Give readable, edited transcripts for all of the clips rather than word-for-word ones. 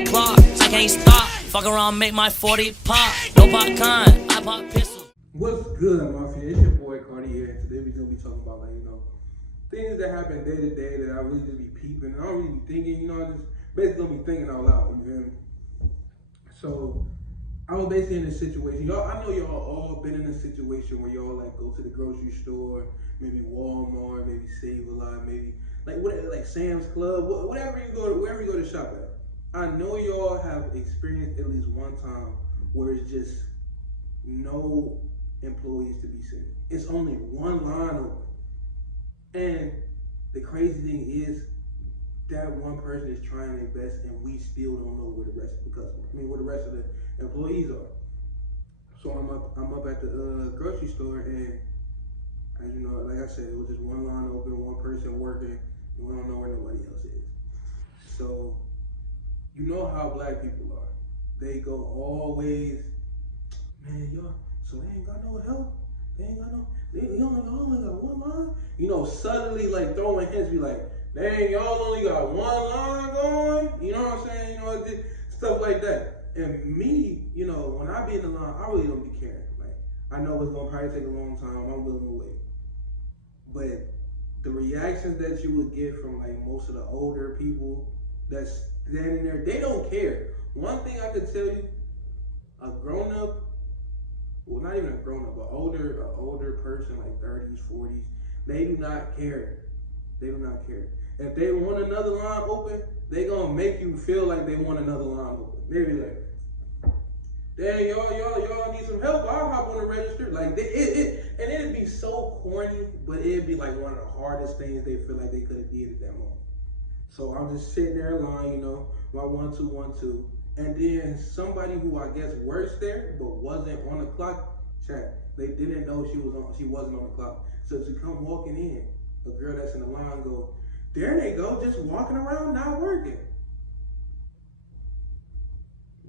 like clocks. I can't stop. Fuck around, make my 40 pop. No popcorn, I pop pistols. What's good, Mafia? It's your boy Cartier. Today we're gonna be talking about things that happen day to day that I really just be peeping. I don't really be thinking, I just basically gonna be thinking out loud. You feel me? So I was basically in this situation. Y'all, I know y'all all been in a situation where y'all like go to the grocery store, maybe Walmart, maybe Save a Lot, maybe like Sam's Club, whatever you go to, wherever you go to shop at. I know y'all have experienced at least one time where it's just no employees to be seen. It's only one line open. And the crazy thing is that one person is trying their best and we still don't know where the rest of where the rest of the employees are. So I'm up at the grocery store, and as you know, like I said, it was just one line open, one person working, and we don't know where nobody else is. So you know how black people are. They go always, man, y'all, so they ain't got no help. They only got one line. Suddenly like throwing hints, be like, dang, y'all only got one line going. You know what I'm saying? Stuff like that. And me, when I be in the line, I really don't be caring. Like, I know it's gonna probably take a long time. I'm willing to wait. But the reactions that you would get from like most of the older people that's standing there, they don't care. One thing I could tell you, a grown up, well, not even a grown up, an older person, like 30s, 40s, they do not care. They do not care. If they want another line open, they gonna make you feel like they want another line open. They be like, dang, y'all need some help? I'll hop on the register. Like, and it'd be so corny, but it'd be like one of the hardest things they feel like they could have did at that moment. So I'm just sitting there in line, my 1-2-1-2. And then somebody who I guess works there but wasn't on the clock, they didn't know she wasn't on the clock. So she come walking in, a girl that's in the line go, there they go, just walking around not working.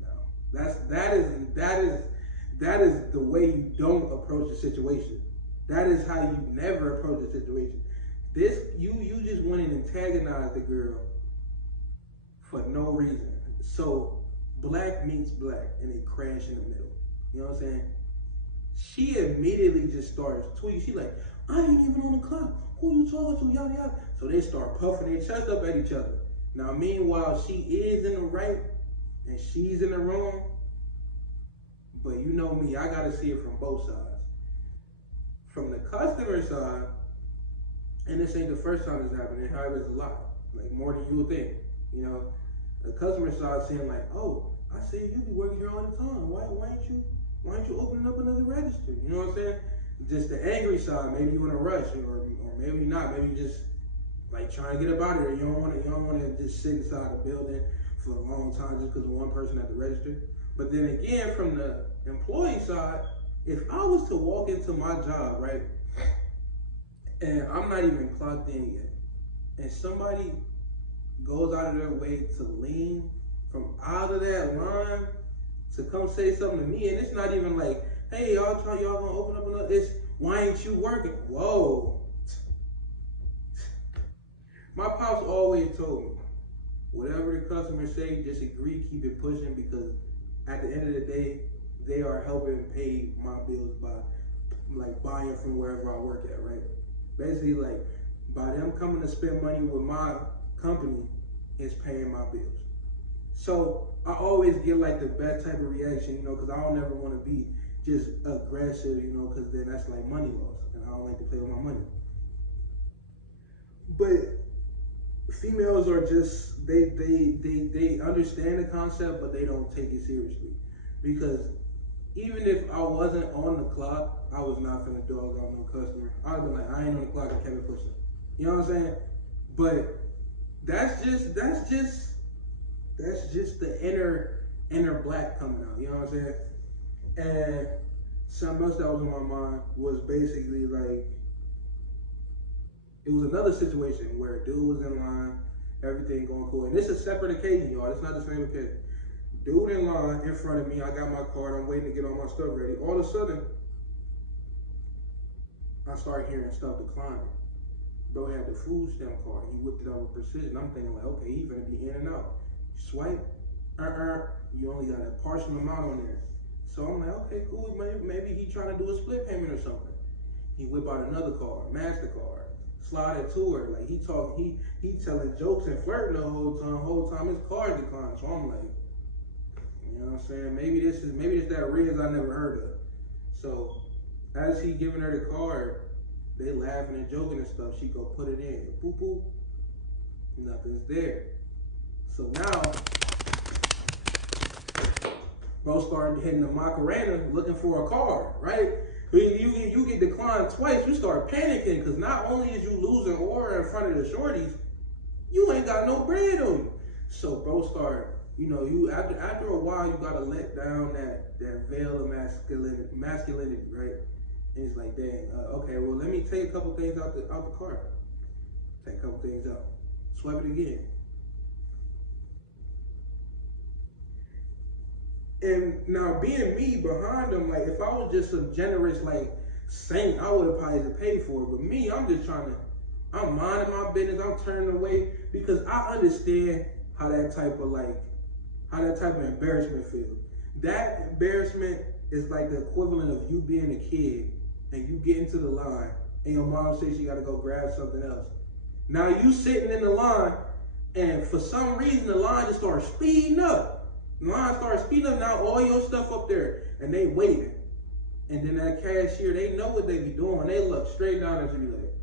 No. That is the way you don't approach a situation. That is how you never approach a situation. You just went and antagonized the girl for no reason. So black meets black and they crash in the middle. You know what I'm saying? She immediately just starts tweeting. She like, I ain't even on the clock. Who you talking to? Yada yada. So they start puffing their chest up at each other. Now meanwhile, she is in the right and she's in the wrong. But you know me, I gotta see it from both sides. From the customer side, and this ain't the first time this happened, it happens a lot. Like more than you would think. The customer side saying like, oh, I see you be working here all the time. Why ain't you opening up another register? You know what I'm saying? Just the angry side, maybe you in a rush, or maybe not. Maybe you just like trying to get up out of there. You don't want to just sit inside the building for a long time just because of one person at the register. But then again, from the employee side, if I was to walk into my job, right, and I'm not even clocked in yet, and somebody goes out of their way to lean from out of that line to come say something to me, and it's not even like, hey, y'all gonna open up another, it's, why ain't you working? Whoa. My pops always told me, whatever the customers say, just agree, keep it pushing, because at the end of the day, they are helping pay my bills by like buying from wherever I work at, right? Basically, like, by them coming to spend money with my company is paying my bills. So I always get like the best type of reaction, because I don't ever want to be just aggressive, because then that's like money loss, and I don't like to play with my money. But females are just, they understand the concept, but they don't take it seriously. Because even if I wasn't on the clock, I was not finna dog on no customer. I'd be like, I ain't on the clock, I kept it pushing. You know what I'm saying? But that's just the inner black coming out. You know what I'm saying? And something else that was on my mind was basically like, it was another situation where a dude was in line, everything going cool. And this is a separate occasion, y'all. It's not the same occasion. Dude in line in front of me, I got my card, I'm waiting to get all my stuff ready. All of a sudden, I start hearing stuff declining. Bro had the food stamp card. He whipped it out with precision. I'm thinking like, okay, he's gonna be in and out. Swipe. You only got a partial amount on there. So I'm like, okay, cool. Maybe he trying to do a split payment or something. He whip out another card, MasterCard, slide it to her. Like he telling jokes and flirting the whole time his card declined. So I'm like, you know what I'm saying? Maybe this that Riz I never heard of. So as he giving her the card, they laughing and joking and stuff. She go put it in, boop boop. Nothing's there. So now, bro started hitting the Macarena looking for a card, right? You get declined twice, you start panicking because not only is you losing aura in front of the shorties, you ain't got no bread on you. So bro start, you after a while you gotta let down that veil of masculinity, right? And it's like, dang, okay, well let me take a couple things out the card. Take a couple things out. Swipe it again. And now being me behind them, like if I was just some generous like saint, I would have probably paid for it. But me, I'm minding my business, I'm turning away because I understand how that type of embarrassment feels. That embarrassment is like the equivalent of you being a kid and you get into the line and your mom says she gotta go grab something else. Now you sitting in the line and for some reason the line just starts speeding up. The line starts speeding up, now all your stuff up there and they waiting. And then that cashier, they know what they be doing. They look straight down at you like,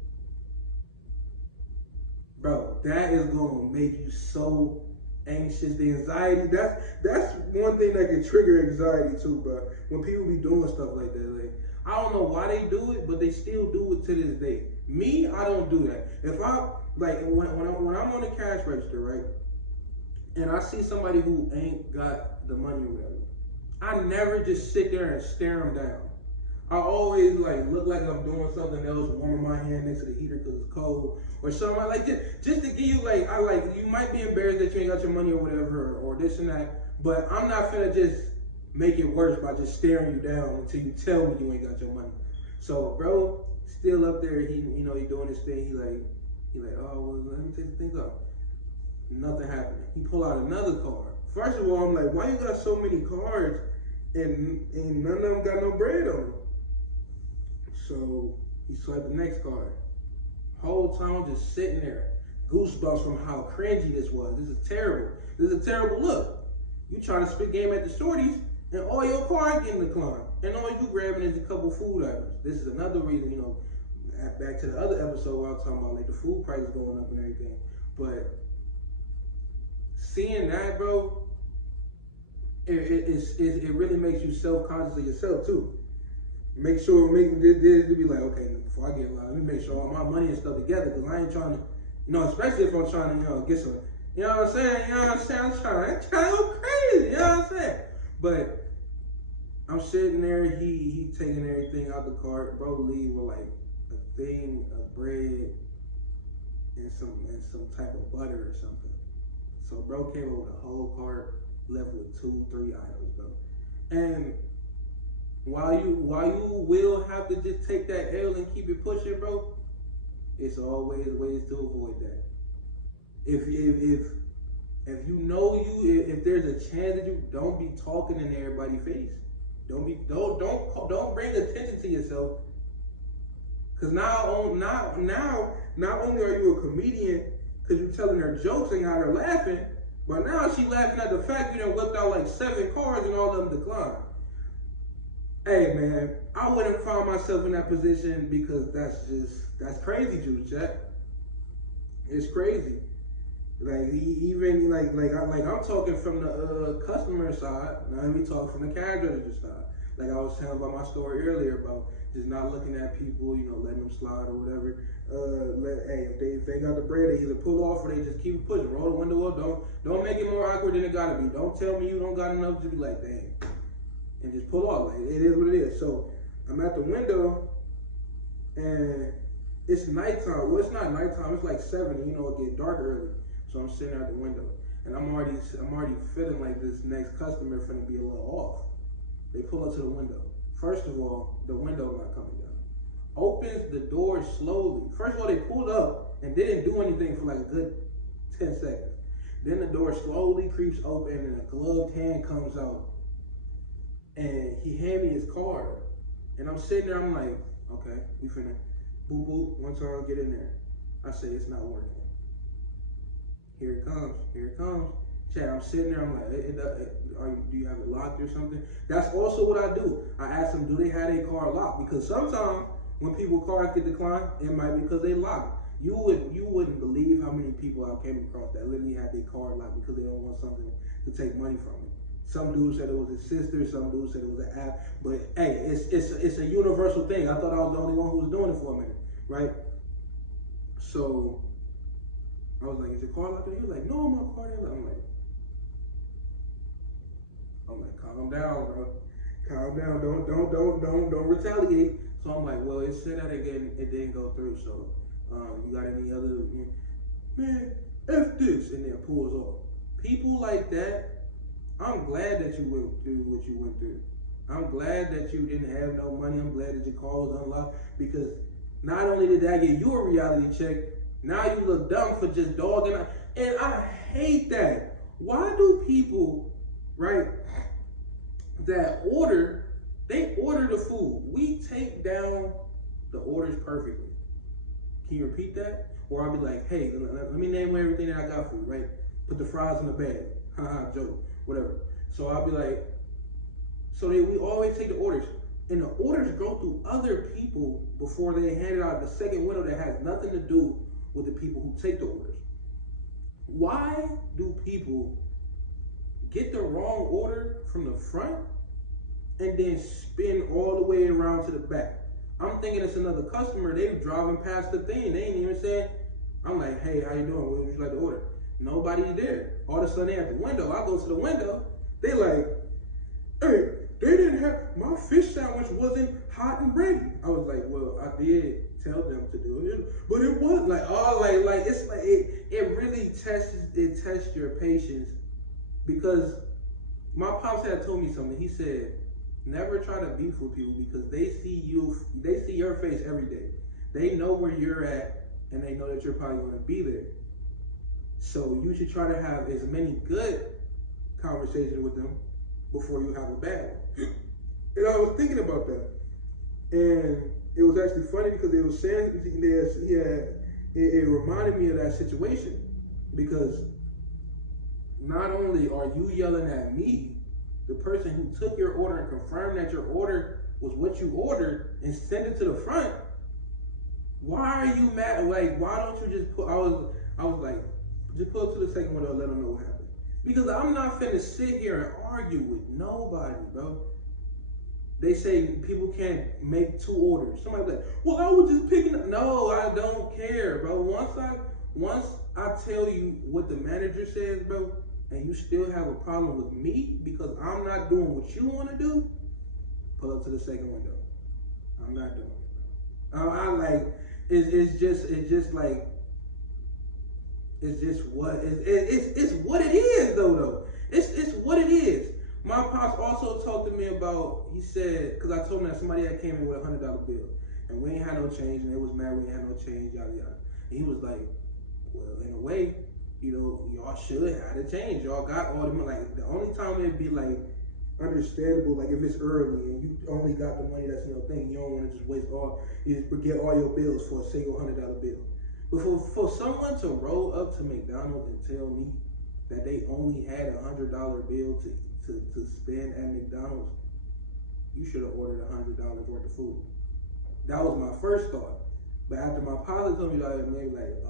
bro, that is gonna make you so anxious. The anxiety, that's one thing that can trigger anxiety too, bro. When people be doing stuff like that, like I don't know why they do it, but they still do it to this day. Me, I don't do that. If I like when I'm on the cash register, right, and I see somebody who ain't got the money or whatever, I never just sit there and stare them down. I always like look like I'm doing something else, warming my hand next to the heater because it's cold or something like just to give you like you might be embarrassed that you ain't got your money or whatever or this and that, but I'm not finna just make it worse by just staring you down until you tell me you ain't got your money. So bro, still up there, he doing his thing. He like, oh well, let me take the things off. Nothing happening. He pull out another card. First of all, I'm like, why you got so many cards and none of them got no bread on them? So he swiped the next card. Whole time I'm just sitting there, goosebumps from how cringy this was. This is terrible. This is a terrible look. You trying to spit game at the shorties, and all your cards getting declined, and all you grabbing is a couple food items. This is another reason, back to the other episode where I was talking about like the food prices going up and everything. But seeing that, bro, it really makes you self-conscious of yourself too. Make sure, to be like, okay, before I get in line, let me make sure all my money and stuff together, because I ain't trying to, especially if I'm trying to, get some, you know what I'm saying? You know what I'm saying? I'm trying to go crazy, you know what I'm saying? But I'm sitting there, he taking everything out the cart, bro, leave with like a thing of bread and some type of butter or something. So bro came up with a whole cart, left with 2-3 items, bro. And while you will have to just take that L and keep it pushing, bro, it's always ways to avoid that. If if there's a chance that you don't be talking in everybody's face, don't bring attention to yourself. Cause now not only are you a comedian because you're telling her jokes and got her laughing, but now she laughing at the fact you done whipped out like 7 cards and all of them declined. Hey man, I wouldn't find myself in that position because that's crazy, juice, chat. It's crazy. Like even like I'm talking from the customer side. Now let me talk from the cash register side. Like I was telling about my story earlier about just not looking at people, letting them slide or whatever. If they got the bread, they either pull off or they just keep it pushing. Roll the window up. Don't make it more awkward than it gotta be. Don't tell me you don't got enough to be like, dang, and just pull off. Like it is what it is. So I'm at the window and it's nighttime. Well, it's not nighttime. It's like 7. It get dark early. So I'm sitting at the window and I'm already feeling like this next customer finna be a little off. They pull up to the window. First of all, the window not coming down. Opens the door slowly. First of all, they pulled up and didn't do anything for like a good 10 seconds. Then the door slowly creeps open and a gloved hand comes out. And he handed me his card. And I'm sitting there, I'm like, okay, we finna boop boop, one time, get in there. I say, it's not working. Here it comes, here it comes. Chad, I'm sitting there, I'm like, do you have it locked or something? That's also what I do. I ask them, do they have their car locked? Because sometimes when people's cars get declined, it might be because they locked. You wouldn't believe how many people I came across that literally had their car locked because they don't want something to take money from it. Some dudes said it was his sister, some dudes said it was an app, but hey, it's a universal thing. I thought I was the only one who was doing it for a minute, right? So I was like, is your car locked? He was like, no, my car ain't locked. I'm like, calm down, bro. Calm down. Don't retaliate. So I'm like, well, it said that again. It didn't go through. So, you got any other? Man, F this, and then pulls off. People like that. I'm glad that you went through what you went through. I'm glad that you didn't have no money. I'm glad that your car was unlocked because not only did that give you a reality check, now you look dumb for just dogging out. And I hate that. Why do people, right, that they order the food. We take down the orders perfectly. Can you repeat that? Or I'll be like, hey, let me name everything that I got for you, right? Put the fries in the bag. Haha, joke, whatever. So I'll be like, we always take the orders. And the orders go through other people before they hand it out the second window that has nothing to do with the people who take the orders. Why do people get the wrong order from the front and then spin all the way around to the back? I'm thinking it's another customer. They driving past the thing. They ain't even saying, I'm like, hey, how you doing? What would you like to order? Nobody's there. All of a sudden they at the window. I go to the window. They like, hey, they didn't have, my fish sandwich wasn't hot and ready. I was like, well, I did tell them to do it, but it wasn't like, oh, like it's like, it really tests your patience because my pops had told me something. He said, never try to beef with people because they see your face every day. They know where you're at and they know that you're probably going to be there. So you should try to have as many good conversations with them before you have a bad one. And I was thinking about that. And it was actually funny because it was saying, it reminded me of that situation because not only are you yelling at me, the person who took your order and confirmed that your order was what you ordered and sent it to the front, why are you mad? Like, why don't you just put, I was like, just pull up to the second window and let them know what happened. Because I'm not finna sit here and argue with nobody, bro. They say people can't make two orders. Somebody's like, well, I was just picking up. No, I don't care, bro. Once I tell you what the manager says, bro, and you still have a problem with me because I'm not doing what you want to do, pull up to the second window. I'm not doing it, bro. I like, it's just what it is though. It's what it is. My pops also talked to me about, he said, because I told him that somebody had came in with $100 bill and we ain't had no change and they was mad we ain't had no change, yada yada. And he was like, well, in a way, you know, y'all should have a change. Y'all got all the money. Like, the only time it'd be like understandable, like if it's early and you only got the money that's in your thing, you don't want to just forget all your bills for a single $100 bill. But for someone to roll up to McDonald's and tell me that they only had a $100 bill to spend at McDonald's, you should have ordered $100 worth of food. That was my first thought. But after my pilot told me that, it made me like,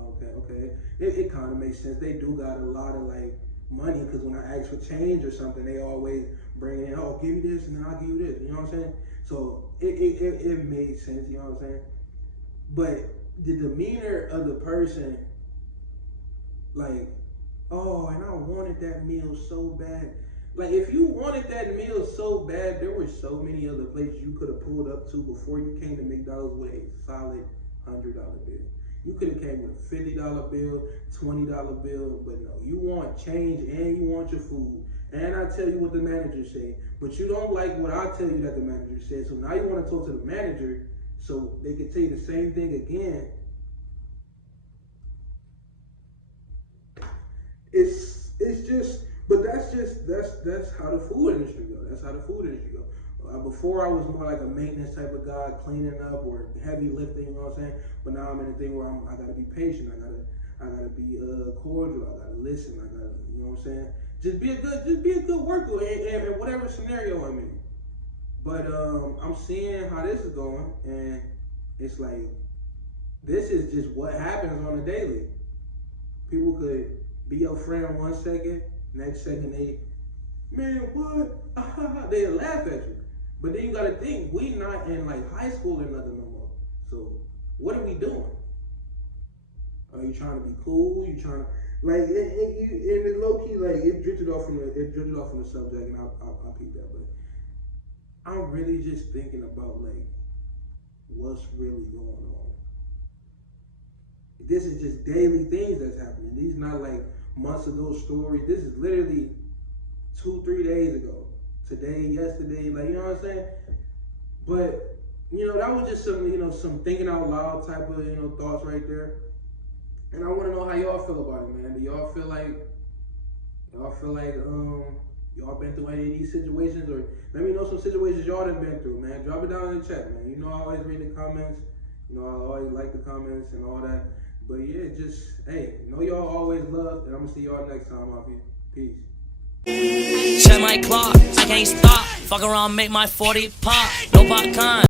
okay. It kind of makes sense. They do got a lot of like money because when I ask for change or something, they always bring in, oh, give me this and then I'll give you this. You know what I'm saying? So it made sense. You know what I'm saying? But the demeanor of the person, like, oh, and I wanted that meal so bad. Like, if you wanted that meal so bad, there were so many other places you could have pulled up to before you came to McDonald's with a solid $100 bill. You could have came with a $50 bill, $20 bill, but no, you want change and you want your food. And I tell you what the manager said, but you don't like what I tell you that the manager said. So now you want to talk to the manager so they can tell you the same thing again. it's just, but that's how the food industry go. That's how the food industry go. Before I was more like a maintenance type of guy, cleaning up or heavy lifting. You know what I'm saying? But now I'm in a thing where I gotta be patient. I gotta be cordial. I gotta listen. I gotta, you know what I'm saying? Just be a good worker in whatever scenario I'm in. But I'm seeing how this is going, and it's like this is just what happens on a daily. People could be your friend 1 second, next second man, what? They laugh at you. But then you gotta think, we not in like high school or nothing no more. So what are we doing? Are you trying to be cool? You trying to like and low key like it drifted off from the subject, and I'll peep that. But I'm really just thinking about like what's really going on. This is just daily things that's happening. These not like months ago stories. This is literally 2-3 days ago. Today, yesterday, like, you know what I'm saying? But, you know, that was just some thinking out loud type of, thoughts right there. And I want to know how y'all feel about it, man. Do y'all feel like y'all been through any of these situations? Or let me know some situations y'all done been through, man. Drop it down in the chat, man. You know I always read the comments. You know I always like the comments and all that. But yeah, just, hey, know y'all always love, and I'm going to see y'all next time out here. Peace. Check my clock, I can't stop. Fuck around, make my 40 pop. No popcorn.